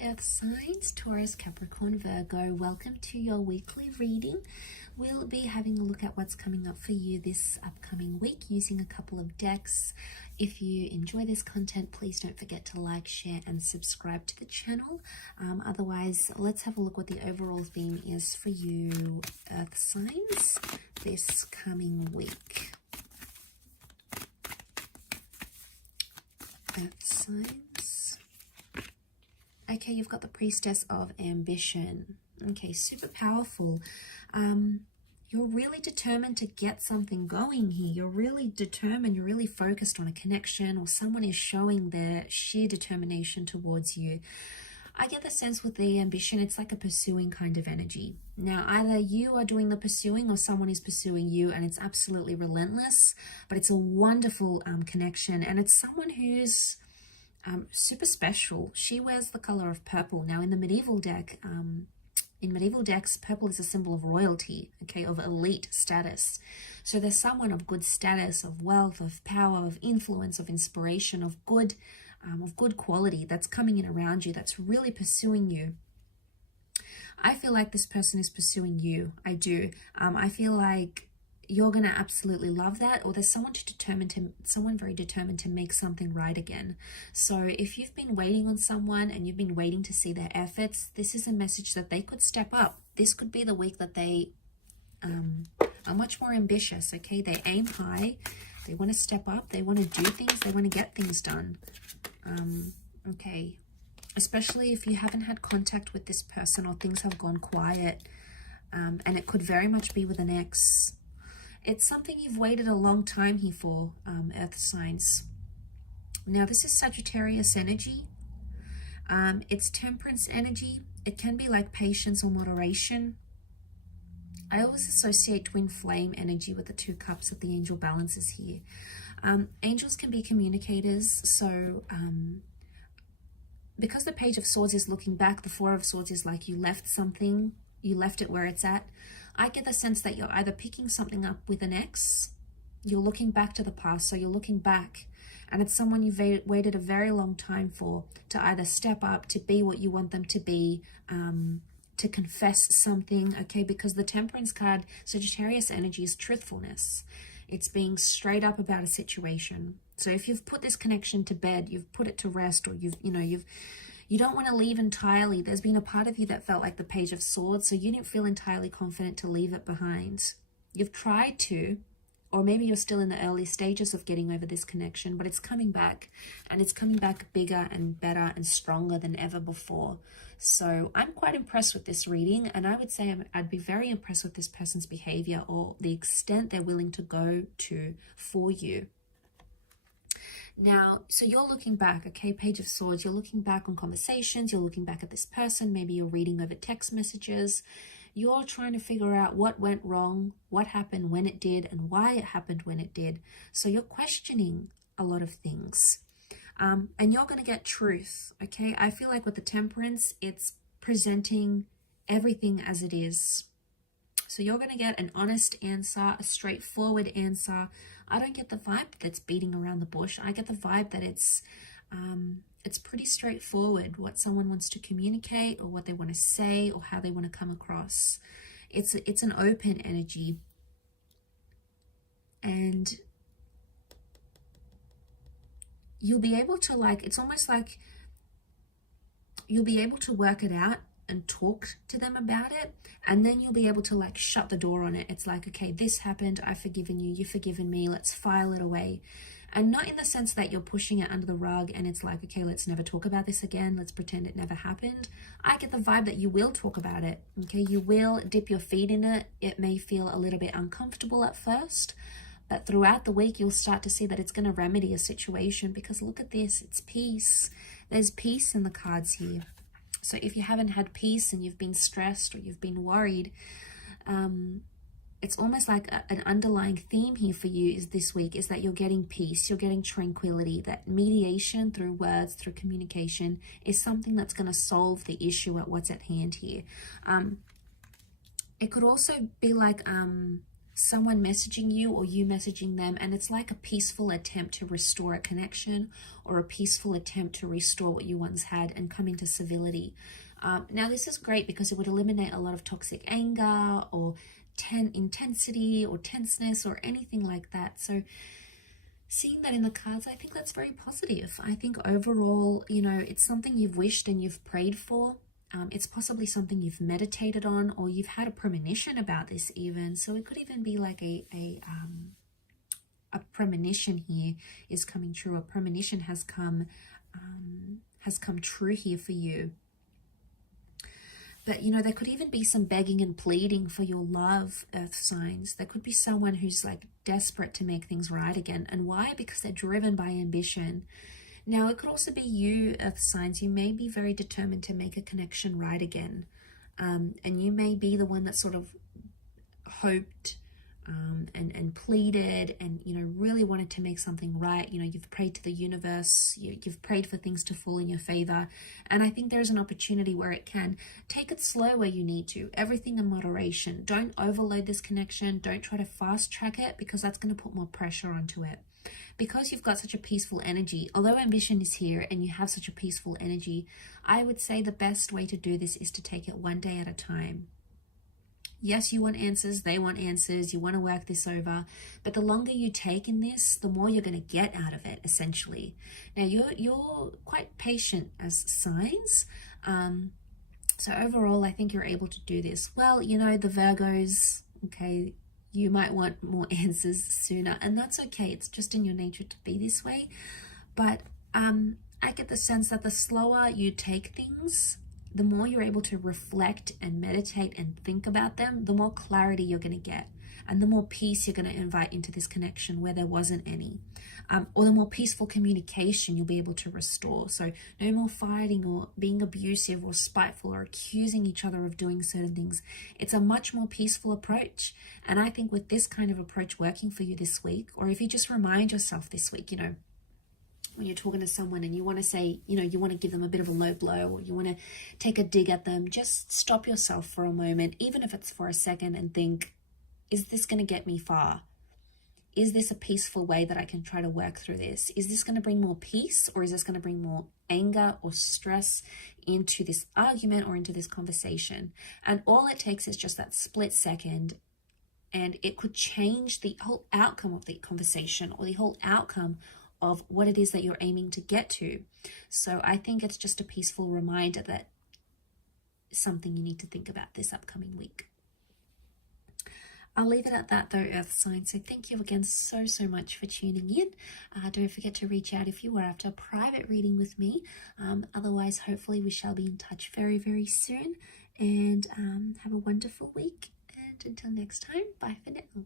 Hi Earth signs, Taurus, Capricorn, Virgo. Welcome to your weekly reading. We'll be having a look at what's coming up for you this upcoming week using a couple of decks. If you enjoy this content, please don't forget to like, share and subscribe to the channel. Otherwise, let's have a look what the overall theme is for you Earth signs this coming week. Earth signs. Okay, you've got the Priestess of Ambition. Okay, super powerful. You're really determined to get something going here. You're really determined, you're really focused on a connection, or someone is showing their sheer determination towards you. I get the sense with the ambition, it's like a pursuing kind of energy. Now, either you are doing the pursuing or someone is pursuing you, and it's absolutely relentless, but it's a wonderful connection, and it's someone who's super special. She wears the color of purple. Now, in the medieval deck, in medieval decks, purple is a symbol of royalty, okay, of elite status. So there's someone of good status, of wealth, of power, of influence, of inspiration, of good quality that's coming in around you, that's really pursuing you. I feel like this person is pursuing you. I do. I feel like you're going to absolutely love that, or there's someone very determined to make something right again. So if you've been waiting on someone and you've been waiting to see their efforts, this is a message that they could step up. This could be the week that they are much more ambitious, okay? They aim high, they want to step up, they want to do things, they want to get things done. Okay, especially if you haven't had contact with this person or things have gone quiet, and it could very much be with an ex. It's something you've waited a long time here for, Earth signs. Now, this is Sagittarius energy. It's Temperance energy. It can be like patience or moderation. I always associate twin flame energy with the two cups that the angel balances here. Angels can be communicators. So because the Page of Swords is looking back, the Four of Swords is like you left something, you left it where it's at. I get the sense that you're either picking something up with an ex, you're looking back to the past, so you're looking back, and it's someone you've waited a very long time for to either step up, to be what you want them to be, to confess something, okay? Because the Temperance card, Sagittarius energy, is truthfulness. It's being straight up about a situation. So if you've put this connection to bed, you've put it to rest, or you don't want to leave entirely. There's been a part of you that felt like the Page of Swords, so you didn't feel entirely confident to leave it behind. You've tried to, or maybe you're still in the early stages of getting over this connection, but it's coming back, and it's coming back bigger and better and stronger than ever before. So I'm quite impressed with this reading, and I would say I'd be very impressed with this person's behavior or the extent they're willing to go to for you. Now, so you're looking back, okay, Page of Swords, you're looking back on conversations, you're looking back at this person, maybe you're reading over text messages, you're trying to figure out what went wrong, what happened when it did, and why it happened when it did. So you're questioning a lot of things, and you're going to get truth, okay? I feel like with the Temperance, it's presenting everything as it is. So you're going to get an honest answer, a straightforward answer. I don't get the vibe that's beating around the bush. I get the vibe that it's pretty straightforward what someone wants to communicate, or what they want to say, or how they want to come across. It's an open energy, and you'll be able to, like, it's almost like you'll be able to work it out and talk to them about it, and then you'll be able to, like, shut the door on it. It's like, okay, this happened, I've forgiven you, you've forgiven me, let's file it away. And not in the sense that you're pushing it under the rug and it's like, okay, let's never talk about this again, let's pretend it never happened. I get the vibe that you will talk about it, okay? You will dip your feet in it. It may feel a little bit uncomfortable at first, but throughout the week you'll start to see that it's going to remedy a situation, because look at this, it's peace. There's peace in the cards here. So if you haven't had peace and you've been stressed or you've been worried, it's almost like an underlying theme here for you is this week is that you're getting peace, you're getting tranquility, that mediation through words, through communication is something that's going to solve the issue at what's at hand here. It could also be like someone messaging you or you messaging them, and it's like a peaceful attempt to restore a connection or a peaceful attempt to restore what you once had and come into civility. Now, this is great because it would eliminate a lot of toxic anger or intensity or tenseness or anything like that. So seeing that in the cards, I think that's very positive. I think overall, you know, it's something you've wished and you've prayed for. It's possibly something you've meditated on, or you've had a premonition about this even. So it could even be like a premonition here is coming true. A premonition has come true here for you. But, you know, there could even be some begging and pleading for your love, earth signs. There could be someone who's like desperate to make things right again. And why? Because they're driven by ambition. Now, it could also be you, earth signs. You may be very determined to make a connection right again. And you may be the one that sort of hoped and pleaded and, you know, really wanted to make something right. You know, you've prayed to the universe. You've prayed for things to fall in your favor. And I think there's an opportunity where it can. Take it slow where you need to. Everything in moderation. Don't overload this connection. Don't try to fast track it, because that's going to put more pressure onto it. Because you've got such a peaceful energy, although ambition is here and you have such a peaceful energy, I would say the best way to do this is to take it one day at a time. Yes, you want answers, they want answers, you want to work this over, but the longer you take in this, the more you're going to get out of it, essentially. Now, you're quite patient as signs, so overall, I think you're able to do this. Well, you know, the Virgos, okay, you might want more answers sooner, and that's okay. It's just in your nature to be this way. But I get the sense that the slower you take things, the more you're able to reflect and meditate and think about them, the more clarity you're going to get, and the more peace you're going to invite into this connection where there wasn't any, or the more peaceful communication you'll be able to restore. So no more fighting or being abusive or spiteful or accusing each other of doing certain things. It's a much more peaceful approach. And I think with this kind of approach working for you this week, or if you just remind yourself this week, you know, when you're talking to someone and you want to say, you know, you want to give them a bit of a low blow, or you want to take a dig at them, just stop yourself for a moment, even if it's for a second, and think, is this going to get me far? Is this a peaceful way that I can try to work through this? Is this going to bring more peace, or is this going to bring more anger or stress into this argument or into this conversation? And all it takes is just that split second, and it could change the whole outcome of the conversation, or the whole outcome of what it is that you're aiming to get to. So I think it's just a peaceful reminder that something you need to think about this upcoming week. I'll leave it at that though, earth signs. So thank you again so much for tuning in. Don't forget to reach out if you were after a private reading with me. Otherwise, hopefully we shall be in touch very soon. And have a wonderful week. And until next time, bye for now.